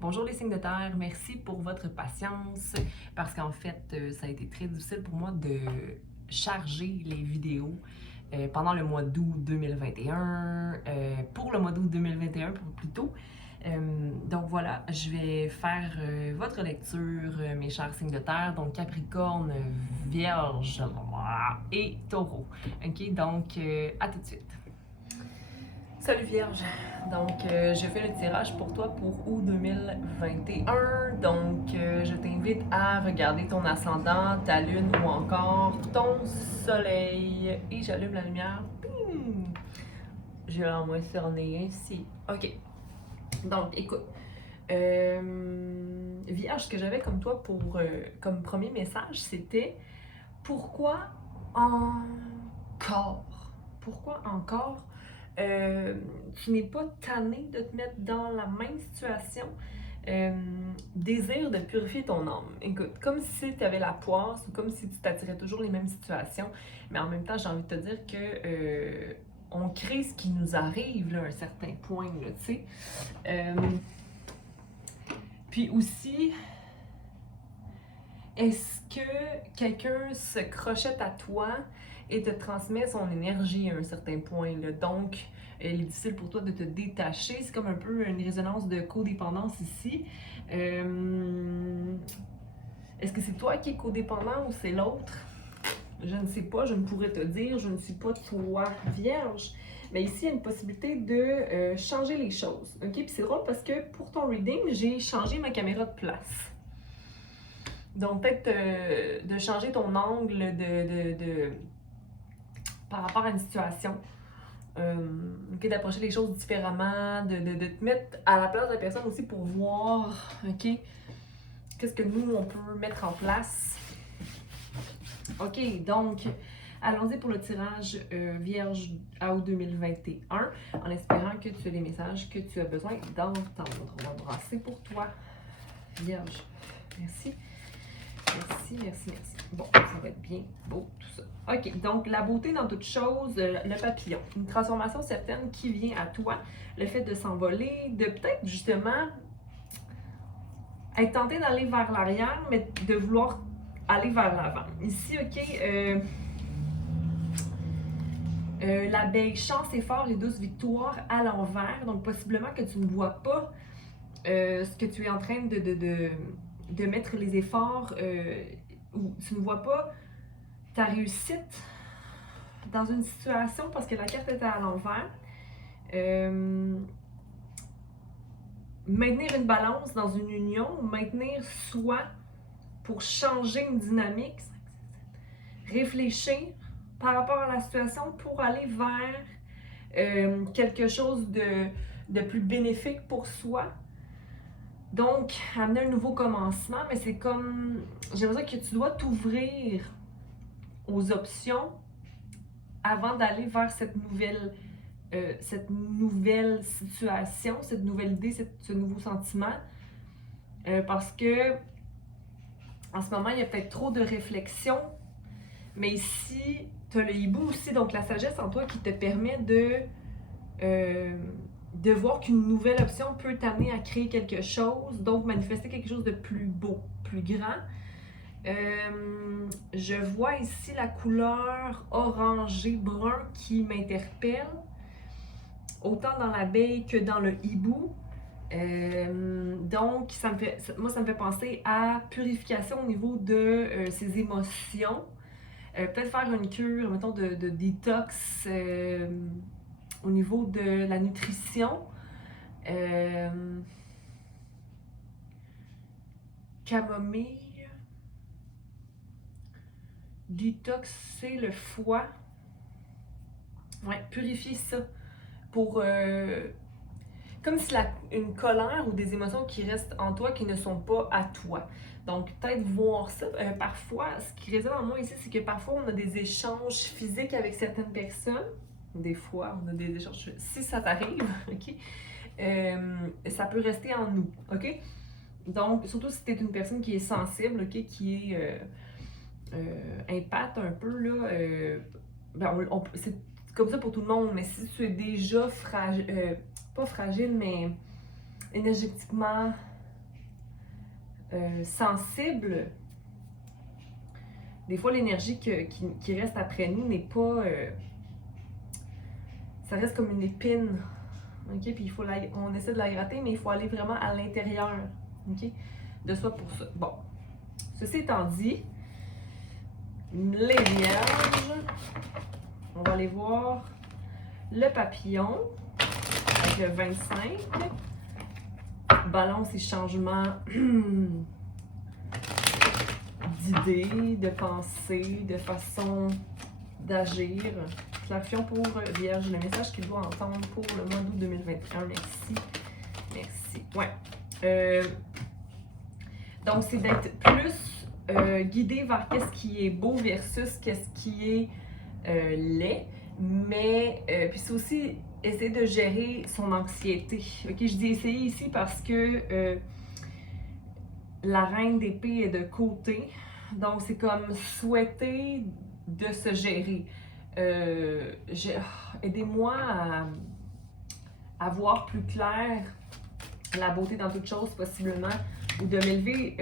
Bonjour les signes de terre, merci pour votre patience parce qu'en fait, ça a été très difficile pour moi de charger les vidéos pendant le mois d'août 2021, pour le mois d'août 2021 plutôt. Donc voilà, je vais faire votre lecture, mes chers signes de terre, donc Capricorne, Vierge et Taureau. Ok, donc à tout de suite. Salut Vierge! Donc, je fais le tirage pour toi pour août 2021. Donc, je t'invite à regarder ton ascendant, ta lune ou encore ton soleil. Et j'allume la lumière. Bing! Je l'envoie cerner ainsi. Ok. Donc, écoute. Vierge, ce que j'avais comme toi comme premier message, c'était pourquoi encore? Pourquoi encore? Tu n'es pas tanné de te mettre dans la même situation. Désir de purifier ton âme. Écoute, comme si tu avais la poisse ou comme si tu t'attirais toujours les mêmes situations, mais en même temps, j'ai envie de te dire que on crée ce qui nous arrive là, à un certain point, là, tu sais. Puis aussi, est-ce que quelqu'un se crochette à toi et te transmet son énergie à un certain point, là? Donc, il est difficile pour toi de te détacher. C'est comme un peu une résonance de codépendance ici. Est-ce que c'est toi qui es codépendant ou c'est l'autre? Je ne sais pas, je ne pourrais te dire, je ne suis pas toi vierge. Mais ici, il y a une possibilité de changer les choses. OK? Puis c'est drôle parce que pour ton reading, j'ai changé ma caméra de place. Donc, peut-être de changer ton angle par rapport à une situation. Okay, d'approcher les choses différemment, de te mettre à la place de la personne aussi pour voir, OK, qu'est-ce que nous, on peut mettre en place. OK, donc, allons-y pour le tirage Vierge à août 2021, en espérant que tu as les messages que tu as besoin d'entendre. On va brasser pour toi, Vierge. Merci. Merci, merci, merci. Bon, ça va être bien beau, tout ça. OK, donc la beauté dans toute chose, le papillon. Une transformation certaine qui vient à toi. Le fait de s'envoler, de peut-être justement être tenté d'aller vers l'arrière, mais de vouloir aller vers l'avant. Ici, OK, l'abeille chance et fort et douce victoire à l'envers. Donc, possiblement que tu ne vois pas ce que tu es en train de mettre les efforts, ou tu ne vois pas ta réussite dans une situation parce que la carte était à l'envers. Maintenir une balance dans une union, maintenir soi pour changer une dynamique, réfléchir par rapport à la situation pour aller vers quelque chose de plus bénéfique pour soi. Donc, amener un nouveau commencement, mais c'est comme, j'aimerais dire que tu dois t'ouvrir aux options avant d'aller vers cette nouvelle situation, cette nouvelle idée, ce nouveau sentiment. Parce que en ce moment, il y a peut-être trop de réflexion, mais ici, tu as le hibou aussi, donc la sagesse en toi qui te permet de voir qu'une nouvelle option peut t'amener à créer quelque chose, donc manifester quelque chose de plus beau, plus grand. Je vois ici la couleur orangé brun qui m'interpelle, autant dans l'abeille que dans le hibou. Donc, moi, ça me fait penser à purification au niveau de ses émotions. Peut-être faire une cure, mettons, de détox au niveau de la nutrition. Camomille. Détoxer le foie. Ouais, purifier ça. Pour. Comme si une colère ou des émotions qui restent en toi qui ne sont pas à toi. Donc, peut-être voir ça. Parfois, ce qui résonne en moi ici, c'est que parfois, on a des échanges physiques avec certaines personnes. Des fois, on a des échanges. Si ça t'arrive, OK? Ça peut rester en nous, OK? Donc, surtout si tu es une personne qui est sensible, OK? Qui est empathe un peu, là. C'est comme ça pour tout le monde, mais si tu es déjà fragile, pas fragile, mais énergétiquement sensible, des fois l'énergie qui reste après nous n'est pas... ça reste comme une épine, ok? Puis on essaie de la gratter, mais il faut aller vraiment à l'intérieur, ok? De soi pour ça. Bon, ceci étant dit, les vierges, on va aller voir le papillon avec le 25, balance et changement d'idées, de pensées, de façon d'agir. Clarifions pour Vierge, le message qu'il doit entendre pour le mois d'août 2021. Merci. Merci. Ouais. Donc, c'est d'être plus guidé vers qu'est-ce qui est beau versus qu'est-ce qui est laid. Mais, puis c'est aussi essayer de gérer son anxiété. Ok, je dis essayer ici parce que la reine d'épée est de côté. Donc, c'est comme souhaiter de se gérer. Aidez-moi à voir plus clair la beauté dans toute chose, possiblement, ou de m'élever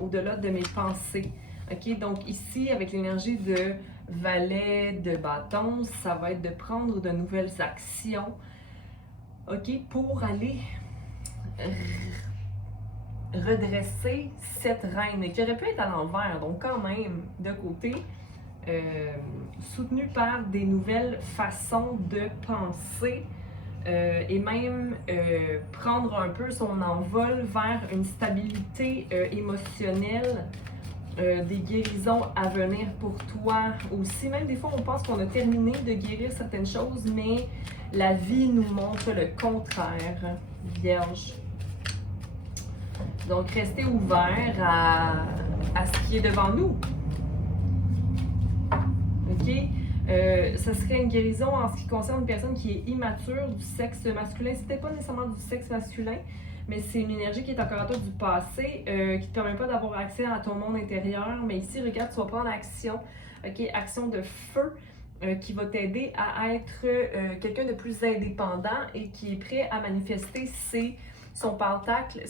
au-delà de mes pensées. Ok, donc ici, avec l'énergie de valet de bâton, ça va être de prendre de nouvelles actions, ok, pour aller redresser cette reine qui aurait pu être à l'envers, donc quand même de côté, soutenu par des nouvelles façons de penser et même prendre un peu son envol vers une stabilité émotionnelle, des guérisons à venir pour toi aussi. Même des fois, on pense qu'on a terminé de guérir certaines choses, mais la vie nous montre le contraire, Vierge. Donc, restez ouvert à ce qui est devant nous. OK? Ça serait une guérison en ce qui concerne une personne qui est immature du sexe masculin. C'était pas nécessairement du sexe masculin, mais c'est une énergie qui est encore à toi du passé, qui ne te permet pas d'avoir accès à ton monde intérieur. Mais ici, regarde, tu vas prendre action, OK? Action de feu qui va t'aider à être quelqu'un de plus indépendant et qui est prêt à manifester son pentacle,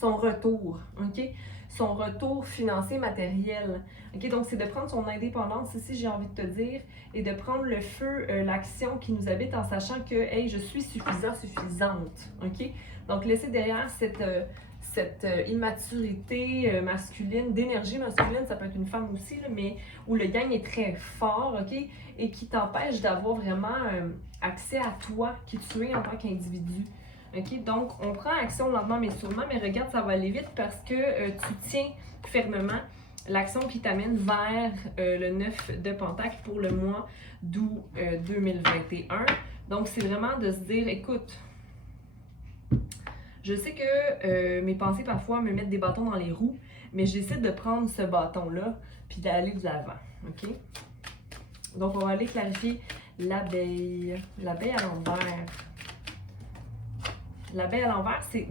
son retour, OK? Son retour financier matériel. OK? Donc, c'est de prendre son indépendance ici, j'ai envie de te dire, et de prendre le feu, l'action qui nous habite en sachant que, hey, je suis suffisant, suffisante. OK? Donc, laisser derrière cette immaturité masculine, d'énergie masculine, ça peut être une femme aussi, là, mais où le yang est très fort, OK? Et qui t'empêche d'avoir vraiment accès à toi, qui tu es en tant qu'individu. OK? Donc, on prend action lentement mais sûrement, mais regarde, ça va aller vite parce que tu tiens fermement l'action qui t'amène vers le 9 de Pentacle pour le mois d'août 2021. Donc, c'est vraiment de se dire, écoute, je sais que mes pensées parfois me mettent des bâtons dans les roues, mais j'essaie de prendre ce bâton-là puis d'aller de l'avant. OK? Donc, on va aller clarifier l'abeille. L'abeille à l'envers. L'abeille à l'envers, c'est...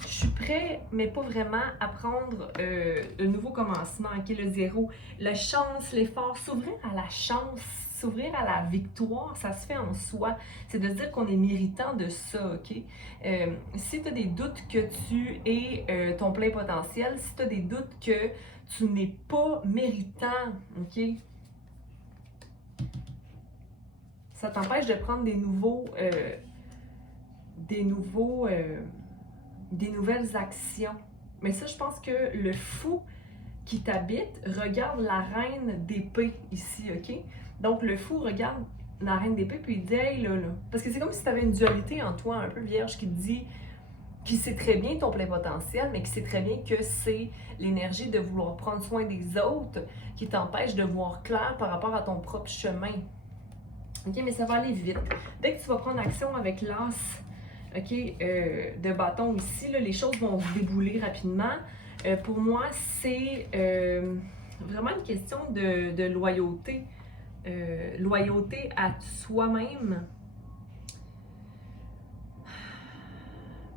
je suis prêt, mais pas vraiment, à prendre un nouveau commencement, qui est le zéro. La chance, l'effort, s'ouvrir à la chance, s'ouvrir à la victoire, ça se fait en soi. C'est de se dire qu'on est méritant de ça, OK? Si tu as des doutes que tu es ton plein potentiel, si tu as des doutes que tu n'es pas méritant, OK? Ça t'empêche de prendre des nouvelles actions. Mais ça, je pense que le fou qui t'habite regarde la reine d'épée ici, OK? Donc, le fou regarde la reine d'épée puis il dit, hey, là. Parce que c'est comme si tu avais une dualité en toi, un peu vierge, qui te dit, qui sait très bien ton plein potentiel, mais qui sait très bien que c'est l'énergie de vouloir prendre soin des autres qui t'empêche de voir clair par rapport à ton propre chemin. OK, mais ça va aller vite. Dès que tu vas prendre action avec l'as, OK, de bâton ici, là, les choses vont se débouler rapidement. Pour moi, c'est vraiment une question de loyauté. Loyauté à soi-même.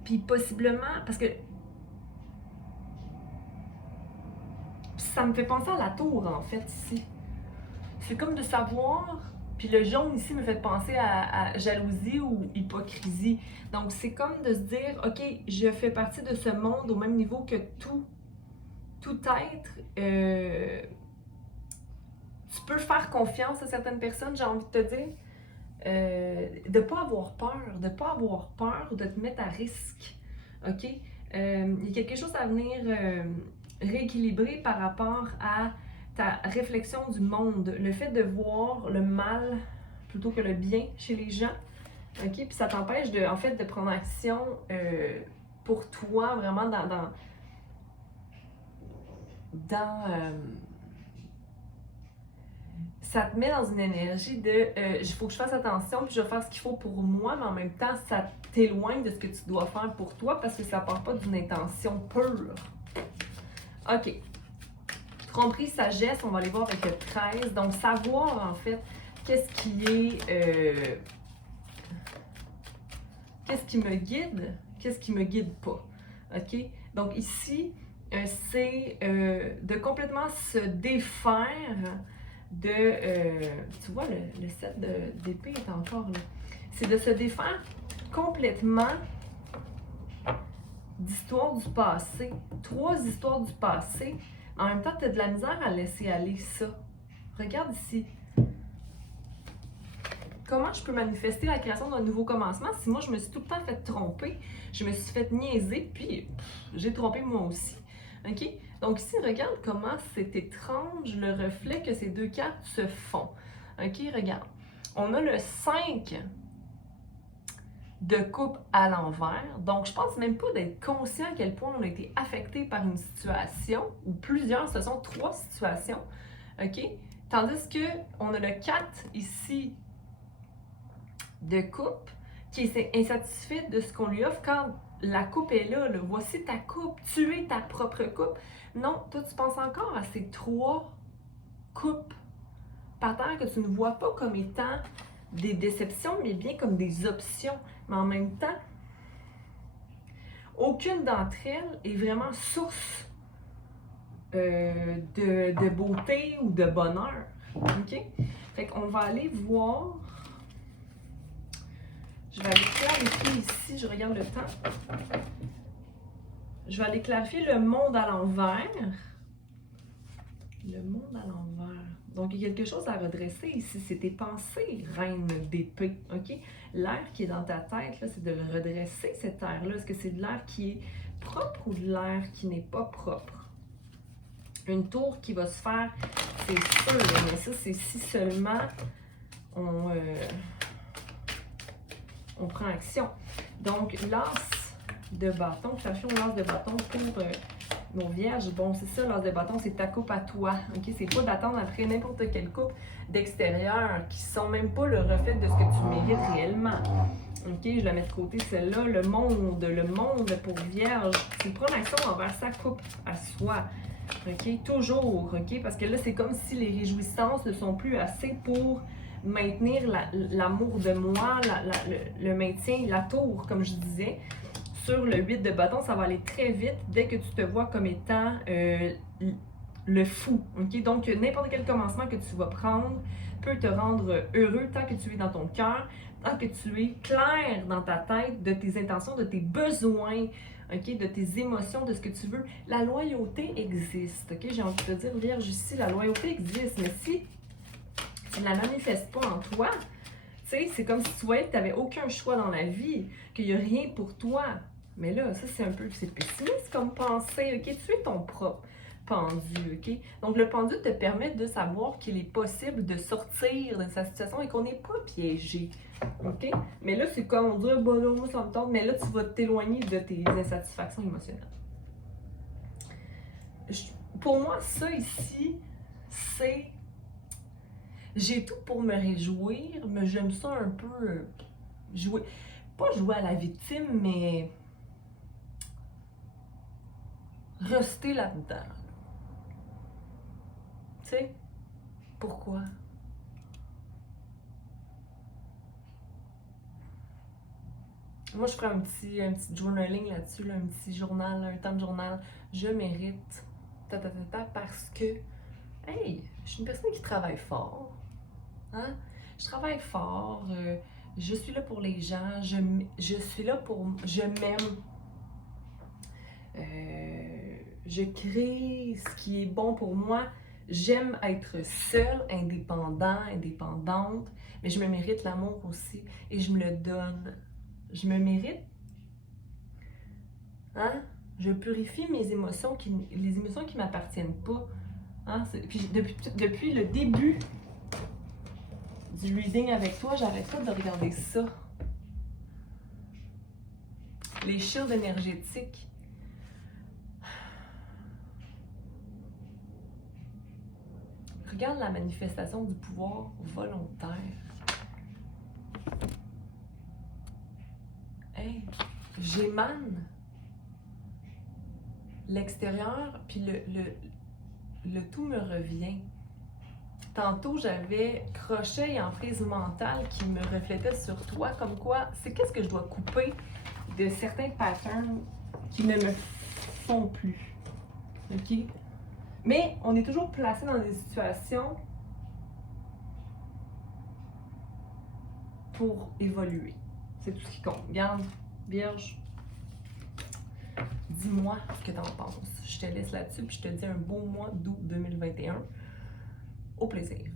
Puis possiblement, parce que ça me fait penser à la tour, en fait, ici. C'est comme de savoir Puis le jaune ici me fait penser à jalousie ou hypocrisie. Donc c'est comme de se dire, ok, je fais partie de ce monde au même niveau que tout être. Tu peux faire confiance à certaines personnes, j'ai envie de te dire. De ne pas avoir peur, de te mettre à risque. OK? Il y a quelque chose à venir rééquilibrer par rapport à ta réflexion du monde, le fait de voir le mal plutôt que le bien chez les gens. OK? Puis ça t'empêche de, en fait, de prendre action pour toi, vraiment dans ça te met dans une énergie de il faut que je fasse attention, puis je vais faire ce qu'il faut pour moi, mais en même temps, ça t'éloigne de ce que tu dois faire pour toi parce que ça part pas d'une intention pure. OK. Tromperie, sagesse, on va aller voir avec le 13. Donc, savoir, en fait, qu'est-ce qui me guide, qu'est-ce qui me guide pas. OK? Donc, ici, c'est de complètement se défaire tu vois, le set d'épée est encore là. C'est de se défaire complètement d'histoires du passé. 3 histoires du passé. En même temps, tu as de la misère à laisser aller ça. Regarde ici. Comment je peux manifester la création d'un nouveau commencement si moi, je me suis tout le temps fait tromper, je me suis fait niaiser, puis j'ai trompé moi aussi. OK? Donc ici, regarde comment c'est étrange le reflet que ces 2 cartes se font. OK? Regarde. On a le 5 de coupe à l'envers. Donc, je pense même pas d'être conscient à quel point on a été affecté par une situation, ou plusieurs, ce sont 3 situations. OK? Tandis que on a le 4 ici de coupe qui est insatisfait de ce qu'on lui offre quand la coupe est là, là. Voici ta coupe, tu es ta propre coupe. Non, toi, tu penses encore à ces 3 coupes par terre que tu ne vois pas comme étant des déceptions, mais bien comme des options. Mais en même temps, aucune d'entre elles est vraiment source de beauté ou de bonheur. OK? Fait qu'on va aller voir. Je vais aller clarifier ici, je regarde le temps. Je vais aller clarifier le monde à l'envers. Le monde à l'envers. Donc, il y a quelque chose à redresser ici. C'est tes pensées, reine d'épée. OK? L'air qui est dans ta tête, là, c'est de le redresser, cet air-là. Est-ce que c'est de l'air qui est propre ou de l'air qui n'est pas propre? Une tour qui va se faire, c'est sûr, mais ça, c'est si seulement on prend action. Donc, l'as de bâton, cherchons l'as de bâton pour nos vierges. Bon, c'est ça, l'as de bâton, c'est ta coupe à toi. OK? C'est pas d'attendre après n'importe quelle coupe d'extérieur qui sont même pas le reflet de ce que tu mérites réellement. OK? Je la mets de côté, celle-là. Le monde pour vierge, c'est prendre action envers sa coupe à soi. OK? Toujours. OK? Parce que là, c'est comme si les réjouissances ne sont plus assez pour maintenir l'amour de moi, le maintien, la tour, comme je disais. Sur le 8 de bâton, ça va aller très vite dès que tu te vois comme étant le fou. Okay? Donc, n'importe quel commencement que tu vas prendre peut te rendre heureux tant que tu es dans ton cœur, tant que tu es clair dans ta tête de tes intentions, de tes besoins, okay? De tes émotions, de ce que tu veux. La loyauté existe. Okay? J'ai envie de te dire, Vierge, ici, la loyauté existe, mais si tu ne la manifestes pas en toi, tu sais, c'est comme si tu voyais que tu n'avais aucun choix dans la vie, qu'il n'y a rien pour toi. Mais là, ça, c'est un peu pessimiste comme pensée, OK? Tu es ton propre pendu, OK? Donc, le pendu te permet de savoir qu'il est possible de sortir de sa situation et qu'on n'est pas piégé, OK? Mais là, c'est comme on dit, bon, là, moi, ça me tente, mais là, tu vas t'éloigner de tes insatisfactions émotionnelles. Pour moi, ça ici, c'est... J'ai tout pour me réjouir, mais j'aime ça un peu jouer. Pas jouer à la victime, mais rester là-dedans. Tu sais? Pourquoi? Moi, je ferais un petit journaling là-dessus, là, un petit journal, un temps de journal. Je mérite, parce que, hey, je suis une personne qui travaille fort. Hein? je travaille fort, je suis là pour les gens, je suis là pour... Je m'aime. Je crée ce qui est bon pour moi. J'aime être seule, indépendante, mais je me mérite l'amour aussi et je me le donne. Je me mérite. Hein? Je purifie mes émotions, les émotions qui ne m'appartiennent pas. Hein? Puis depuis le début du reading avec toi, j'arrête pas de regarder ça. Les shields énergétiques. Regarde la manifestation du pouvoir volontaire. Hey, j'émane l'extérieur, puis le tout me revient. Tantôt, j'avais crochet et emprise mentale qui me reflétaient sur toi, comme quoi, c'est qu'est-ce que je dois couper de certains patterns qui ne me font plus. OK? Mais on est toujours placé dans des situations pour évoluer. C'est tout ce qui compte. Regarde, Vierge, dis-moi ce que t'en penses. Je te laisse là-dessus, puis je te dis un beau mois d'août 2021. Au plaisir.